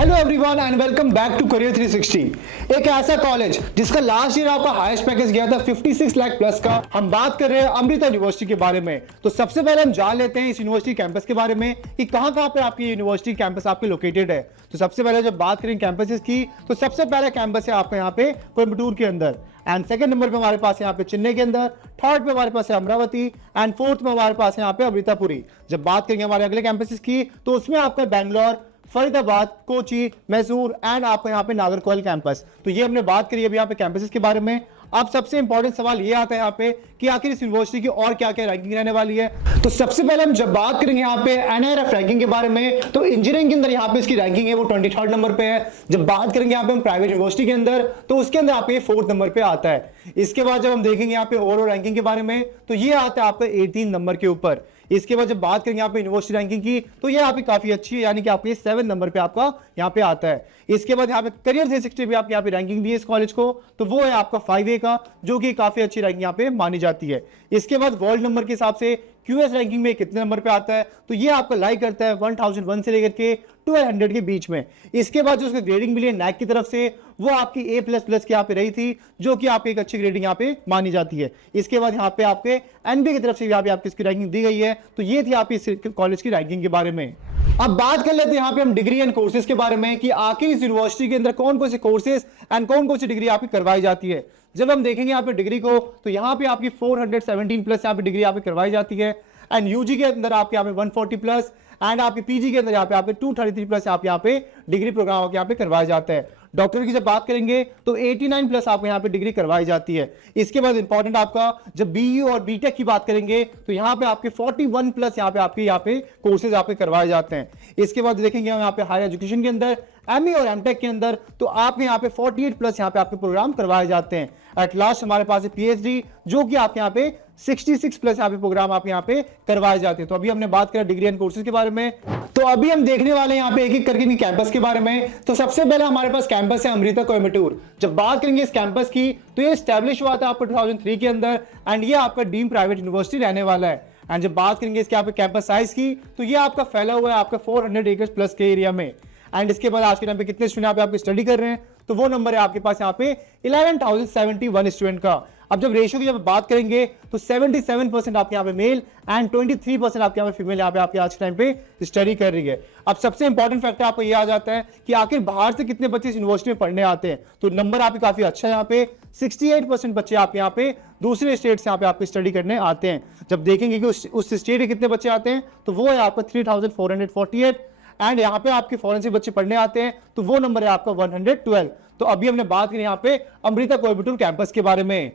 Hello everyone and welcome back to career 360। एक ऐसा college जिसका लास्ट ईयर आपका हाईएस्ट पैकेज गया था 56 लाख प्लस का। हम बात कर रहे हैं अमृता यूनिवर्सिटी के बारे में। तो सबसे पहले हम जान लेते हैं इस यूनिवर्सिटी कैंपस के बारे में कि कहां पे आपकी यूनिवर्सिटी कैंपस आपकी लोकेटेड है। तो सबसे पहले जब बात करें कैंपसेस की तो सबसे पहला कैंपस है आपका यहाँ पे कोयम्बटूर के अंदर, एंड सेकंड नंबर पे हमारे पास यहाँ पे चेन्नई के अंदर, थर्ड पे हमारे पास है अमरावती, एंड फोर्थ में हमारे पास है यहाँ पे अमृतापुरी। जब बात करेंगे हमारे अगले कैंपसेस की तो उसमें आपका बैंगलोर, फरीदाबाद, कोची, मैसूर एंड आपका यहाँ पे नागरकोइल कैंपस। तो ये हमने बात करी अभी यहाँ पे कैंपसेस के बारे में। अब सबसे इंपॉर्टेंट सवाल ये आता है यहाँ पे कि आखिर इस यूनिवर्सिटी की और क्या क्या रैंकिंग रहने वाली है। तो सबसे पहले हम जब बात करेंगे यहाँ पे एनआईआरएफ रैंकिंग के बारे में तो इंजीनियरिंग के अंदर यहाँ पे इसकी रैंकिंग है वो 23rd नंबर पे है। जब बात करेंगे यहाँ पे हम प्राइवेट यूनिवर्सिटी के अंदर तो उसके अंदर आपको ये 4th नंबर पे आता है। इसके बाद जब हम देखेंगे यहाँ पे ओवरऑल रैंकिंग के बारे में तो ये आता है आपका 18 नंबर के ऊपर। इसके बाद जब बात करेंगे यहाँ पे यूनिवर्सिटी रैंकिंग की तो ये आपकी काफी अच्छी है, यानी कि आपके 7 नंबर पे आपका यहाँ पे आता है। इसके बाद यहाँ पे करियर 360 भी आपके यहाँ पे रैंकिंग दी है इस कॉलेज को, तो वो है आपका 5A का, जो कि काफी अच्छी रैंकिंग यहाँ पे मानी जाती है। इसके बाद वर्ल्ड नंबर के हिसाब से क्यूएस रैंकिंग में कितने नंबर पे आता है तो ये आपका लाइक करता है 1001 से लेकर के 1200 के बीच में। इसके बाद जो उसकी ग्रेडिंग मिली है नैक की तरफ से वो आपकी A++ की यहाँ पे रही थी, जो कि आपकी एक अच्छी ग्रेडिंग यहाँ पे मानी जाती है। इसके बाद यहाँ पे आपके एनबीए की तरफ से भी यहाँ पे आपकी इसकी रैंकिंग दी गई है। तो ये थी आपकी इस कॉलेज की रैंकिंग के बारे में। अब बात कर लेते हैं यहाँ पे हम डिग्री एंड कोर्सेज के बारे में कि आखिर इस यूनिवर्सिटी के अंदर कौन कौन से कोर्सेज एंड कौन कौन सी डिग्री आपकी करवाई जाती है। जब हम देखेंगे यहाँ पे डिग्री को तो यहाँ पे आपकी 417+ यहाँ पे डिग्री यहाँ पे करवाई जाती है, एंड यूजी के अंदर आपके यहाँ पे 140+ एंड आपके पीजी के अंदर यहाँ पे 233+ आप यहाँ पे डिग्री प्रोग्राम यहाँ पे करवाए जाते हैं। डॉक्टर की जब बात करेंगे तो 89+ आपको यहाँ पे डिग्री करवाई जाती है। इसके बाद इंपॉर्टेंट आपका जब बीयू और बीटेक की बात करेंगे तो यहाँ पे आपके 41+ यहाँ पे कोर्सेज आपके करवाए जाते हैं। इसके बाद देखेंगे हम यहाँ पे हायर एजुकेशन के अंदर एमए और एमटेक के अंदर तो आपके यहाँ पे 48+ यहाँ पे आपके प्रोग्राम करवाए जाते हैं। एट लास्ट हमारे पास है पीएचडी, जो कि आपके यहाँ पे 66+ यहाँ पे प्रोग्राम आप यहाँ पे करवाए जाते हैं। तो अभी हमने बात करा डिग्री एंड कोर्सेज के बारे में, तो अभी हम देखने वाले हैं यहाँ पे एक एक करके कैंपस के बारे में। तो सबसे पहले हमारे पास कैंपस है अमृता कोयम्बटूर। जब बात करेंगे इस कैंपस की तो ये एस्टैब्लिश हुआ था आपको 2003 के अंदर, एंड ये आपका डीम प्राइवेट यूनिवर्सिटी रहने वाला है। एंड जब बात करेंगे इसके यहाँ पे कैंपस साइज की तो ये आपका फैला हुआ है आपका 400 एकड़ प्लस के एरिया में। एंड इसके बाद आज के टाइम पे कितने स्टूडेंट यहाँ पे स्टडी कर रहे हैं तो वो नंबर है आपके पास यहाँ पे 11,071 स्टूडेंट का। अब जब रेशियो की जब बात करेंगे तो 77% आपके यहाँ पे मेल एंड 23% आपके यहाँ पे फीमेल यहाँ पे आपके आज के टाइम पे स्टडी कर रही है। अब सबसे इंपॉर्टेंट फैक्टर आपको ये आ जाता है कि आखिर बाहर से कितने बच्चे इस यूनिवर्सिटी में पढ़ने आते हैं। तो नंबर आपके काफी अच्छा है, यहाँ पे 68% बच्चे आपके यहाँ पे दूसरे स्टेट से यहाँ पे आपके स्टडी करने आते हैं। जब देखेंगे कि उस स्टेट के कितने बच्चे आते हैं तो वो है आपका 3,448, एंड यहाँ पे आपके फॉरेन से बच्चे पढ़ने आते हैं तो वो नंबर है आपका 112। तो अभी हमने बात करी यहाँ पे अमृता कोयम्बटूर कैंपस के बारे में।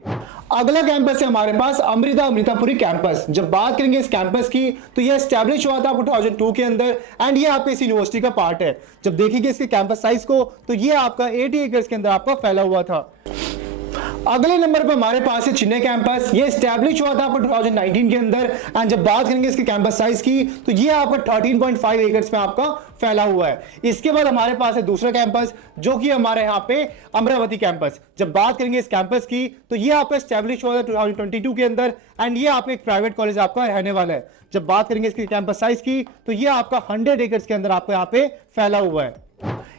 अगला कैंपस है हमारे पास अमृतापुरी कैंपस। जब बात करेंगे इस कैंपस की तो ये एस्टैब्लिश हुआ था 2002 के अंदर, एंड ये आपके इस यूनिवर्सिटी का पार्ट है। जब देखेंगे इसके कैंपस साइज को तो ये आपका 80 एकड़ के अंदर आपका फैला हुआ था। अगले नंबर पर हमारे पास है चेन्नई कैंपस। ये एस्टैब्लिश हुआ था आपको 2019 के अंदर, एंड जब बात करेंगे इसके कैंपस साइज की तो ये आपका 13.5 एकड़ में आपका फैला हुआ है। इसके बाद हमारे पास है दूसरा कैंपस जो कि हमारे यहाँ पे अमरावती कैंपस। जब बात करेंगे इस कैंपस की तो ये आपका एस्टैब्लिश हुआ था 2022 के अंदर, एंड ये आपका एक प्राइवेट कॉलेज आपका रहने वाला है। जब बात करेंगे इसके कैंपस साइज की तो ये आपका 100 एकड़ के अंदर आपको यहाँ पे फैला हुआ है।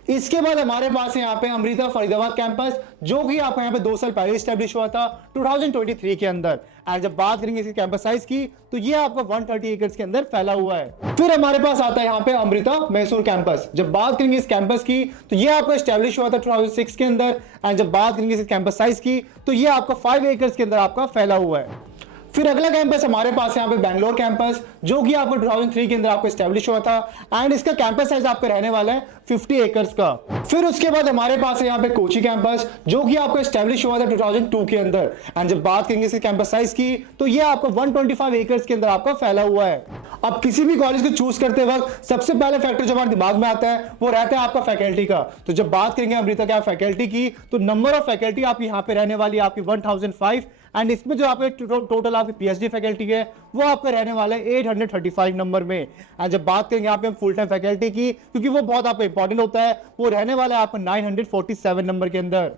इसके बाद हमारे पास है यहाँ पे अमृता फरीदाबाद कैंपस, जो कि आपका यहाँ पे 2 साल पहले स्टैब्लिश हुआ था 2023 के अंदर। एंड जब बात करेंगे इसके कैंपस साइज की तो ये आपका 130 एकड़ के अंदर फैला हुआ है। फिर हमारे पास आता है यहाँ पे अमृता मैसूर कैंपस। जब बात करेंगे इस कैंपस की तो ये आपका स्टैब्लिश हुआ था 2006 के अंदर, एंड जब बात करेंगे इस कैंपस साइज की तो ये आपका 5 एकड़ के अंदर आपका फैला हुआ है। फिर अगला कैंपस हमारे पास है यहाँ पे बैंगलोर कैंपस, जो कि आपको 2003 के अंदर आपको एस्टैब्लिश हुआ था, एंड इसका कैंपस साइज आपका रहने वाला है 50 एकड़ का। फिर उसके बाद हमारे पास है यहाँ पे कोची कैंपस, जो कि आपको एस्टैब्लिश हुआ था 2002 के अंदर, एंड जब बात करेंगे इसके कैंपस साइज की तो ये आपका 125 एकड़ के अंदर आपका फैला हुआ है। अब किसी भी कॉलेज को चूज करते वक्त सबसे पहले फैक्टर जो हमारे दिमाग में आता है वो रहता है आपका फैकल्टी का। तो जब बात करेंगे अमृता के फैकल्टी की तो नंबर ऑफ फैकल्टी आपकी यहाँ पे रहने वाली आपकी 1005, एंड इसमें जो आपके टोटल आपकी पीएचडी फैकल्टी है वो आपका रहने वाला है 835 नंबर में। एंड जब बात करेंगे यहाँ पे हम फुल टाइम फैकल्टी की, क्योंकि वो बहुत आपका इंपॉर्टेंट होता है, वो रहने वाला है आपका 947 नंबर के अंदर।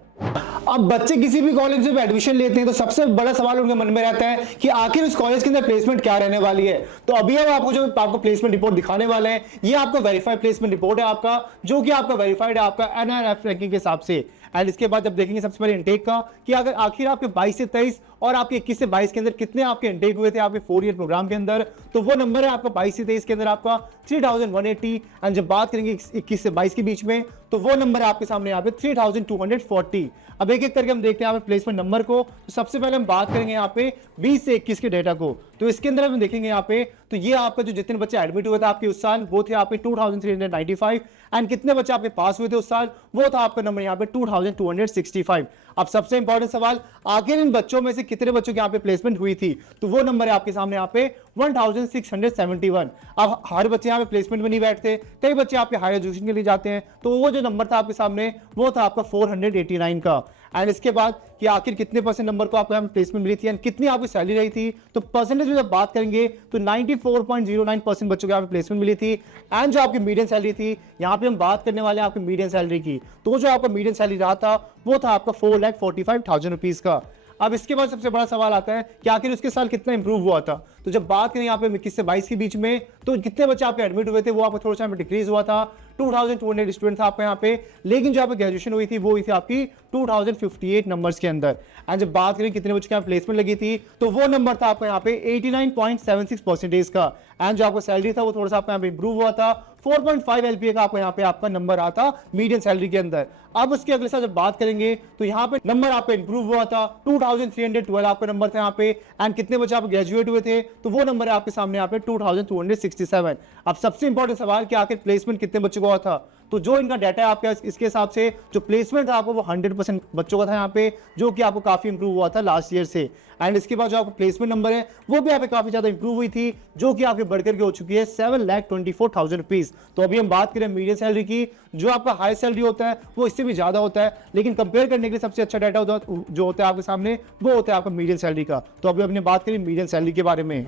अब बच्चे किसी भी कॉलेज में एडमिशन लेते हैं तो सबसे बड़ा सवाल उनके मन में रहता है कि आखिर उस कॉलेज के अंदर प्लेसमेंट क्या रहने वाली है। तो अभी हम आपको प्लेसमेंट रिपोर्ट दिखाने वाले हैं। ये आपका वेरीफाइड प्लेसमेंट रिपोर्ट है आपका, जो कि आपका वेरीफाइड है आपका NIRF रैंकिंग के हिसाब से। एंड इसके बाद जब देखेंगे सबसे पहले इनटेक का कि अगर आखिर आपके 22 से 23 और आपके 21 से 22 के अंदर कितने आपके इनटेक हुए थे आपके 4 ईयर प्रोग्राम के अंदर, तो वो नंबर है आपका 22 से 23 के अंदर आपका 3180। एंड जब बात करेंगे 21 से 22 के बीच में तो वो नंबर है आपके सामने यहाँ पे 3240। अब एक एक करके हम देखते हैं यहाँ पे प्लेसमेंट नंबर को। तो सबसे पहले हम बात करेंगे यहाँ पे 20 से 21 के डेटा को। तो इसके अंदर हम देखेंगे यहाँ पे तो ये आपका जो जितने बच्चे एडमिट हुए थे आपके उस साल वो थे आपके 2395। एंड कितने बच्चे आपके पास हुए थे उस साल, वो था आपका नंबर यहाँ पे 2265। अब सबसे इंपॉर्टेंट सवाल, आखिर इन बच्चों में से कितने बच्चों की यहाँ पे प्लेसमेंट हुई थी, तो वो नंबर है आपके सामने यहाँ पे 1671। अब हर बच्चे यहाँ पे प्लेसमेंट में नहीं बैठते, कई बच्चे आपके हायर एजुकेशन के लिए जाते हैं, तो वो जो नंबर था आपके सामने वो था आपका 489 का। एंड इसके बाद कि आखिर कितने परसेंट नंबर को आपको यहाँ पे प्लेसमेंट मिली थी एंड कितनी आपकी सैलरी रही थी, तो परसेंटेज में जब बात करेंगे तो 94.09% बच्चों को यहाँ पे प्लेसमेंट मिली थी। एंड जो आपकी मीडियन सैलरी थी, यहाँ पे हम बात करने वाले हैं आपकी मीडियन सैलरी की, तो जो आपका मीडियन सैलरी रहा था वो था आपका 4,45,000 रुपीज का। अब इसके बाद सबसे बड़ा सवाल आता है कि आखिर उसके साल कितना इंप्रूव हुआ था। तो जब बात करें यहाँ पे 21 से 22 के बीच में तो कितने बच्चे आपके एडमिट हुए थे, वो आपको थोड़ा सा डिक्रीज हुआ था, 2200 स्टूडेंट था आपका यहाँ पे। लेकिन जो आपकी ग्रेजुएशन हुई थी वो हुई थी आपकी 2058 नंबर्स के अंदर। एंड जब बात करें कितने बच्चों की प्लेसमेंट लगी थी, तो वो नंबर था आपका यहाँ पे 89.76% का। एंड जो आपका सैलरी था वो थोड़ा सा आपका यहाँ पे इंप्रूव हुआ था, 4.5 LPA का आपको यहाँ पे आपका नंबर आता मीडियन सैलरी के अंदर। अब उसके अगले साल जब बात करेंगे तो यहाँ पे नंबर आपका इंप्रूव हुआ था, 2312 आपका नंबर था यहाँ पे। एंड कितने बच्चे आप ग्रेजुएट हुए थे, तो वो नंबर है आपके सामने यहाँ पे 2267। अब सबसे इंपॉर्टेंट सवाल कि आखिर प्लेसमेंट कितने बच्चों को हुआ था, तो जो इनका डाटा है आपके इसके हिसाब से जो प्लेसमेंट था आपको वो 100% बच्चों का था यहाँ पे, जो कि आपको काफी इंप्रूव हुआ था लास्ट ईयर से। एंड इसके बाद जो आपका प्लेसमेंट नंबर है वो भी यहाँ पे काफी ज्यादा इंप्रूव हुई थी, जो कि आपके बढ़कर के हो चुकी है 7,24,000 रुपीज। तो अभी हम बात करें मीडियम सैलरी की, जो आपका हाई सैलरी होता है वो इससे भी ज्यादा होता है, लेकिन कंपेयर करने के लिए सबसे अच्छा डाटा जो होता है आपके सामने वो होता है आपका मीडियम सैलरी का। तो अभी हमने बात करी मीडियम सैलरी के बारे में।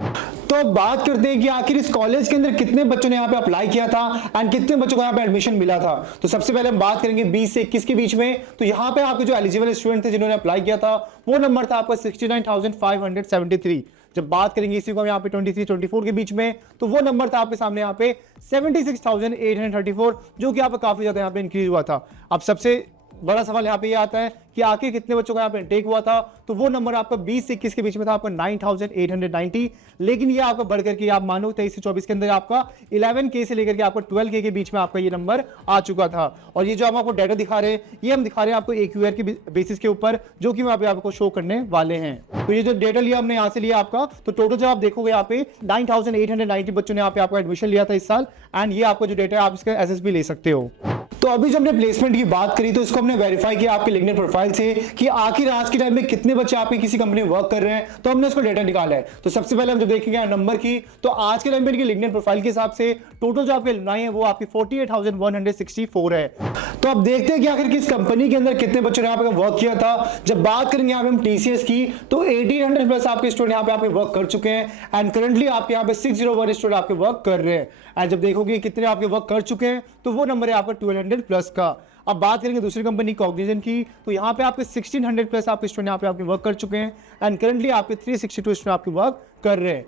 तो अब बात करते हैं कि आखिर इस कॉलेज के अंदर कितने बच्चों ने यहाँ पे अप्लाई किया था एंड कितने बच्चों को यहाँ पे एडमिशन मिला था। तो सबसे पहले हम बात करेंगे 20 से 21 के बीच में। तो यहाँ पे आपके जो एलिजिबल स्टूडेंट थे जिन्होंने अप्लाई किया था वो नंबर था आपका 69,573। जब बात करेंगे इसी को यहाँ पे 23-24 के बीच में, तो वो नंबर था आपके सामने यहाँ पे 76,834, जो कि आपका काफी ज्यादा यहाँ पे इंक्रीज हुआ था। अब सबसे बड़ा सवाल यहाँ पे ये आता है कि आखिर कितने बच्चों का यहाँ पे इंटेक हुआ था, तो वो नंबर आपका 20 से 21 के बीच में था आपका 9,890। लेकिन ये आपका बढ़कर के आप मानो 23 से 24 के अंदर आपका 11K से लेकर के आपका 12K के बीच में आपका ये नंबर आ चुका था। और ये जो हम आपको डाटा दिखा रहे हैं ये हम दिखा रहे हैं आपको AQR के बेसिस के ऊपर, जो कि मैं अभी आपको शो करने वाले हैं। तो ये जो डेटा लिया हमने यहाँ से लिया आपका, तो टोटल जब आप देखोगे यहाँ पे 9,890 बच्चों ने यहाँ पे आपका एडमिशन लिया था इस साल। एंड ये आपका जो डेटा है आप इसका SSB ले सकते हो। तो अभी जब हमने प्लेसमेंट की बात करी तो इसको हमने वेरीफाई किया आपके लिंक्डइन प्रोफाइल से कि आखिर आज के टाइम में कितने बच्चे आपके किसी कंपनी में वर्क कर रहे हैं, तो हमने उसको डेटा निकाला है। तो सबसे पहले हम जब देखेंगे नंबर की, तो आज के टाइम में इनके लिंक्डइन प्रोफाइल के हिसाब से टोटल जो आपके एलुमनाई है वो आपकी 48,164 है। तो अब देखते हैं कि आखिर किस कंपनी के अंदर कितने बच्चों ने यहाँ पे वर्क किया था। जब बात करेंगे यहाँ पे हम TCS की, तो 1800 प्लस आपके स्टूडेंट यहाँ पे आपके वर्क कर चुके हैं। एंड करंटली आपके यहाँ पे 601 स्टूडेंट आपके वर्क कर रहे हैं। एंड जब देखोगे कितने आपके वर्क कर चुके हैं, तो वो नंबर है आपका 1200 प्लस का। अब बात करेंगे दूसरी कंपनी कॉग्निजेंट की, तो यहाँ पे आपके 1600 प्लस आपके स्टूडेंट यहाँ पे आपके वर्क कर चुके हैं। एंड करंटली आपके 362 स्टूडेंट आपके वर्क कर रहे हैं।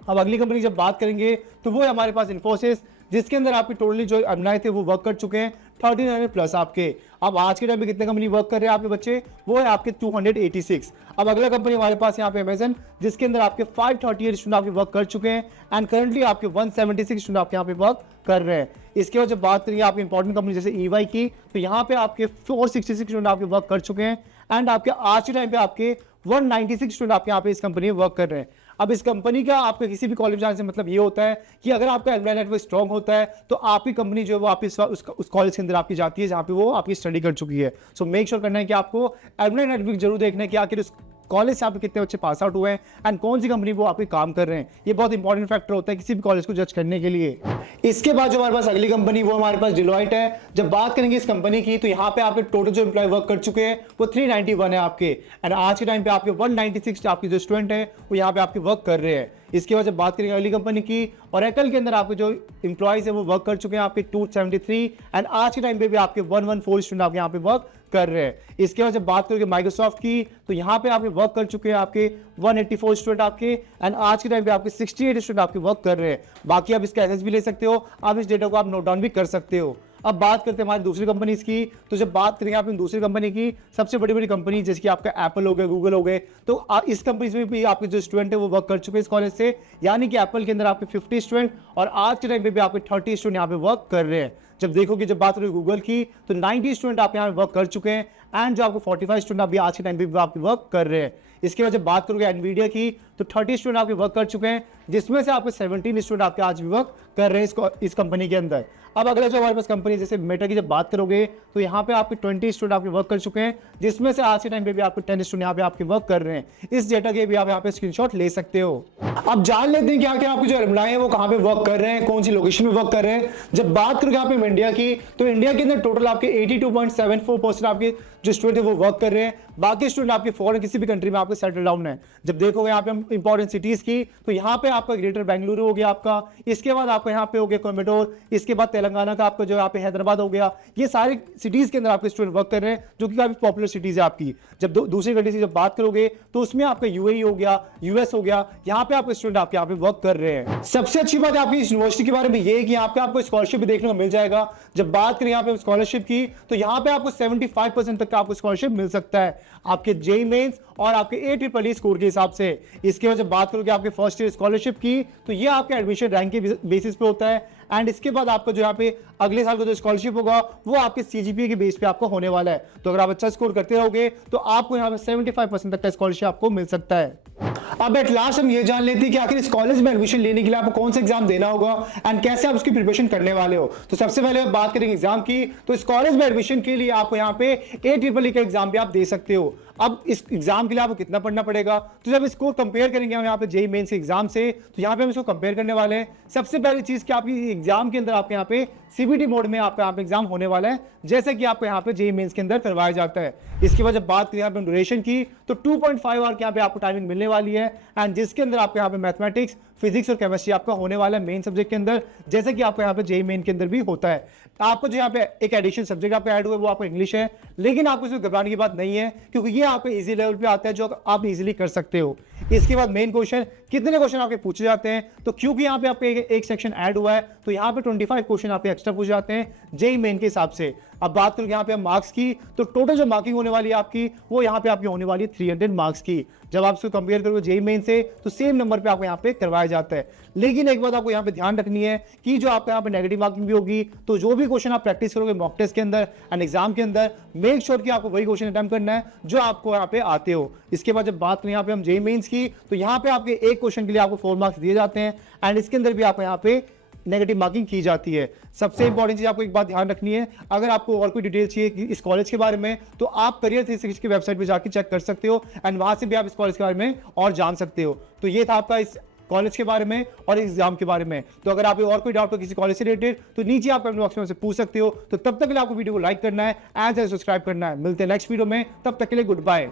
अब अगली कंपनी जब बात करेंगे तो वो है हमारे पास इन्फोसिस, जिसके अंदर आपके टोटली जो एम्प्लॉय थे वो वर्क कर चुके हैं 1300 प्लस आपके। अब आज के टाइम में कितने कंपनी वर्क कर रहे हैं आपके बच्चे, वो है आपके 286। अब अगला कंपनी हमारे पास यहाँ पे अमेजन, जिसके अंदर आपके 538 स्टूडेंट आपके वर्क कर चुके हैं। एंड करंटली आपके 176 स्टूडेंट आपके यहाँ पे वर्क कर रहे हैं। इसके बाद जब बात करेंगे आपकी इंपॉर्टेंट कंपनी जैसे EY की, तो यहाँ पे आपके 466 स्टूडेंट आपके वर्क कर चुके हैं। एंड आपके आज के टाइम पे आपके 196 स्टूडेंट आपके यहाँ पे इस कंपनी में वर्क कर रहे हैं। अब इस कंपनी का आपके किसी भी कॉलेज जाने से मतलब ये होता है कि अगर आपका एम्प्लॉय नेटवर्क स्ट्रांग होता है तो आपकी कंपनी जो है वो आपकी उस कॉलेज के अंदर आपकी जाती है जहाँ पे वो आपकी स्टडी कर चुकी है। सो मेक श्योर करना है कि आपको एम्प्लॉय नेटवर्क जरूर देखना है कि आखिर उस कॉलेज से आपके कितने बच्चे पास आउट हुए हैं एंड कौन सी कंपनी वो आपके काम कर रहे हैं। ये बहुत इंपॉर्टेंट फैक्टर होता है किसी भी कॉलेज को जज करने के लिए। इसके बाद जो हमारे पास अगली कंपनी वो हमारे पास डिलॉयट है। जब बात करेंगे इस कंपनी की, तो यहाँ पे आपके टोटल जो एम्प्लॉय वर्क कर चुके हैं वो 391 है आपके। एंड आज के टाइम पे आपके 196 आपके जो स्टूडेंट है वो यहाँ पे आपके वर्क कर रहे हैं। इसके बाद जब बात करेंगे अगली कंपनी की, ओरेकल के अंदर आपके जो इंप्लॉइज है वो वर्क कर चुके हैं आपके 273 एंड आज के टाइम पे भी आपके 114 स्टूडेंट आपके यहाँ पे वर्क कर रहे हैं। इसके बाद जब बात करेंगे माइक्रोसॉफ्ट की, तो यहाँ पे आपके वर्क कर चुके हैं आपके 184 स्टूडेंट आपके एंड आज के टाइम पे आपके 68 स्टूडेंट आपके वर्क कर रहे हैं। बाकी आप इसका एसेस भी ले सकते हो, आप इस डेटा को आप नोट डाउन भी कर सकते हो। अब बात करते हैं हमारी दूसरी कंपनीज की, तो जब बात करेंगे आप इन दूसरी कंपनी की, सबसे बड़ी बड़ी कंपनी जैसे कि आपका एप्पल हो गया, गूगल हो गए, तो इस कंपनी में भी आपके जो स्टूडेंट है वो वर्क कर चुके हैं इस कॉलेज से, यानी कि एप्पल के अंदर आपके 50 स्टूडेंट और आज के टाइम पे भी आपके 30 स्टूडेंट यहाँ पे वर्क कर रहे हैं। जब देखोगे जब बात करें गूगल की, तो 90 स्टूडेंट आप यहाँ वर्क कर चुके हैं एंड जो आपको 45 स्टूडेंट अभी आज के टाइम पे भी आपके वर्क कर रहे हैं। इसके बाद जब बात करोगे एनवीडिया की, तो 30 स्टूडेंट आपके वर्क कर चुके हैं, जिसमें से आपके 17 स्टूडेंट आपके आज भी वर्क कर रहे हैं इस कंपनी के अंदर। अब अगला जो हमारे पास कंपनी जैसे मेटा की जब बात करोगे, तो यहाँ पे आपके 20 स्टूडेंट आपके वर्क कर चुके हैं, जिसमें से आज के टाइम पे भी आपके 10 स्टूडेंट यहाँ पे आपके वर्क कर रहे हैं। इस डेटा के भी आप यहाँ पे स्क्रीनशॉट ले सकते हो। अब जान लेते हैं क्या क्या आपके जो एलुमनाई है वो कहाँ पे वर्क कर रहे हैं, कौन सी लोकेशन में वर्क कर रहे हैं। जब बात करोगे यहाँ पे इंडिया की, तो इंडिया के अंदर टोटल आपके 82.74% आपके जो स्टूडेंट है वो वर्क कर रहे हैं। बाकी स्टूडेंट आपके फॉरेन किसी भी कंट्री में आपके सेटल डाउन है। जब देखोगे यहाँ पे हम इंपॉर्टेंट सिटीज की, तो यहाँ पे आपका ग्रेटर बेंगलुरु हो गया आपका, इसके बाद आपका यहाँ पे हो गया कोयम्बटूर, इसके बाद तेलंगाना का आपका जो यहाँ पे हैदराबाद हो गया। ये सारी सिटीज के अंदर आपके स्टूडेंट वर्क कर रहे हैं, जो कि काफी पॉपुलर सिटीज है आपकी। जब दूसरी कंट्री से जब बात करोगे, तो उसमें आपका यूएई हो गया, यूएस हो गया, यहाँ पे आपके स्टूडेंट आपके यहाँ पे वर्क कर रहे हैं। सबसे अच्छी बात आपकी इस यूनिवर्सिटी के बारे में ये है कि यहाँ पे आपको स्कॉलरशिप भी देखने को मिल जाएगा। जब बात करें यहाँ पे स्कॉलरशिप की, तो यहाँ पे आपको 75% तक का आपको स्कॉलरशिप मिल सकता है आपके जेईई मेंस और आपके AAA स्कोर के हिसाब से। इसके बाद जब बात करोगे आपके फर्स्ट ईयर स्कॉलरशिप की, तो ये आपके एडमिशन रैंक के बेसिस पे होता है एंड इसके बाद आपका जो यहाँ पे अगले साल का जो स्कॉलरशिप होगा वो आपके CGPA के बेस पे आपको होने वाला है। तो अगर आप अच्छा स्कोर करते रहोगे तो आपको यहाँ पे 75% तक का स्कॉलरशिप आपको मिल सकता है। अब एट लास्ट हम ये जान लेते हैं कि आखिर इस कॉलेज में एडमिशन लेने के लिए आपको कौन सा एग्जाम देना होगा एंड कैसे आप उसकी प्रिपरेशन करने वाले हो। तो सबसे पहले आप बात करेंगे एग्जाम की, तो इस कॉलेज में एडमिशन के लिए आपको यहाँ पे AAA का एग्जाम भी आप दे सकते हो। अब इस एग्जाम के लिए आपको कितना पढ़ना पड़ेगा, तो जब इसको कंपेयर करेंगे हम यहाँ पे जेईई मेंस के एग्जाम से, तो यहाँ पे हम इसको कंपेयर करने वाले हैं। सबसे पहली चीज कि आपकी एग्जाम के अंदर आपके यहाँ पे CBT मोड में आपका यहाँ पे एग्जाम होने वाला है, जैसे कि आपको यहाँ पे जेईई मेंस के अंदर करवाया जाता है। इसके बाद जब बात करें यहाँ पे ड्यूरेशन की, तो 2.5 आवर के यहाँ पे आपको टाइमिंग मिलने वाली है एंड जिसके अंदर आपको यहाँ पे मैथमेटिक्स, फिजिक्स और केमिस्ट्री आपका होने वाला है मेन सब्जेक्ट के अंदर, जैसे कि आपको यहाँ पे जेईई मेन के अंदर भी होता है। आपको जो यहाँ पे एक एडिशनल सब्जेक्ट आपका ऐड हुआ है वो आपको इंग्लिश है, लेकिन आपको इसमें घबराने की बात नहीं है, क्योंकि ये आपको इजी लेवल पे आता है जो आप इजीली कर सकते हो। इसके बाद मेन क्वेश्चन, कितने क्वेश्चन आपके पूछे जाते हैं, तो क्योंकि यहाँ पे आपके एक सेक्शन ऐड हुआ है, तो यहाँ पे 25 क्वेश्चन आपके एक्स्ट्रा पूछे जाते हैं जेईई मेन के हिसाब से। अब बात करें यहाँ पे हम मार्क्स की, तो टोटल जो मार्किंग होने वाली है आपकी, वो यहाँ पे आपकी होने वाली है 300 मार्क्स की। जब आप इसको कंपेयर करोगे जेईई मेन से, तो सेम नंबर पे आपको यहाँ पे करवाया जाता है। लेकिन एक बात आपको यहाँ पे ध्यान रखनी है कि जो आपको यहाँ पे नेगेटिव मार्किंग भी होगी, तो जो भी क्वेश्चन आप प्रैक्टिस करोगे मॉक टेस्ट के अंदर एंड एग्जाम के अंदर, मेक श्योर कि आपको वही क्वेश्चन अटेम्प्ट करना है जो आपको यहाँ पे आते हो। इसके बाद जब बात करें यहाँ पे हम जेईई मेंस की, तो यहाँ पे आपके एक क्वेश्चन के लिए आपको 4 मार्क्स दिए जाते हैं एंड इसके अंदर भी आपको यहाँ पे नेगेटिव मार्किंग की जाती है। सबसे इंपॉर्टेंट चीज आपको एक बात ध्यान रखनी है, अगर आपको और कोई डिटेल चाहिए इस कॉलेज के बारे में, तो आप करियर 360 की वेबसाइट पे जाके चेक कर सकते हो एंड वहां से भी आप इस कॉलेज के बारे में और जान सकते हो। तो ये था आपका इस कॉलेज के बारे में और एग्जाम के बारे में। तो अगर आप और कोई डाउट हो किसी कॉलेज से रिलेटेड, तो नीचे आप कमेंट बॉक्स में से पूछ सकते हो। तो तब तक के लिए आपको वीडियो को लाइक करना है एंड सब्सक्राइब करना है। मिलते हैं नेक्स्ट वीडियो में, तब तक के लिए गुड बाय।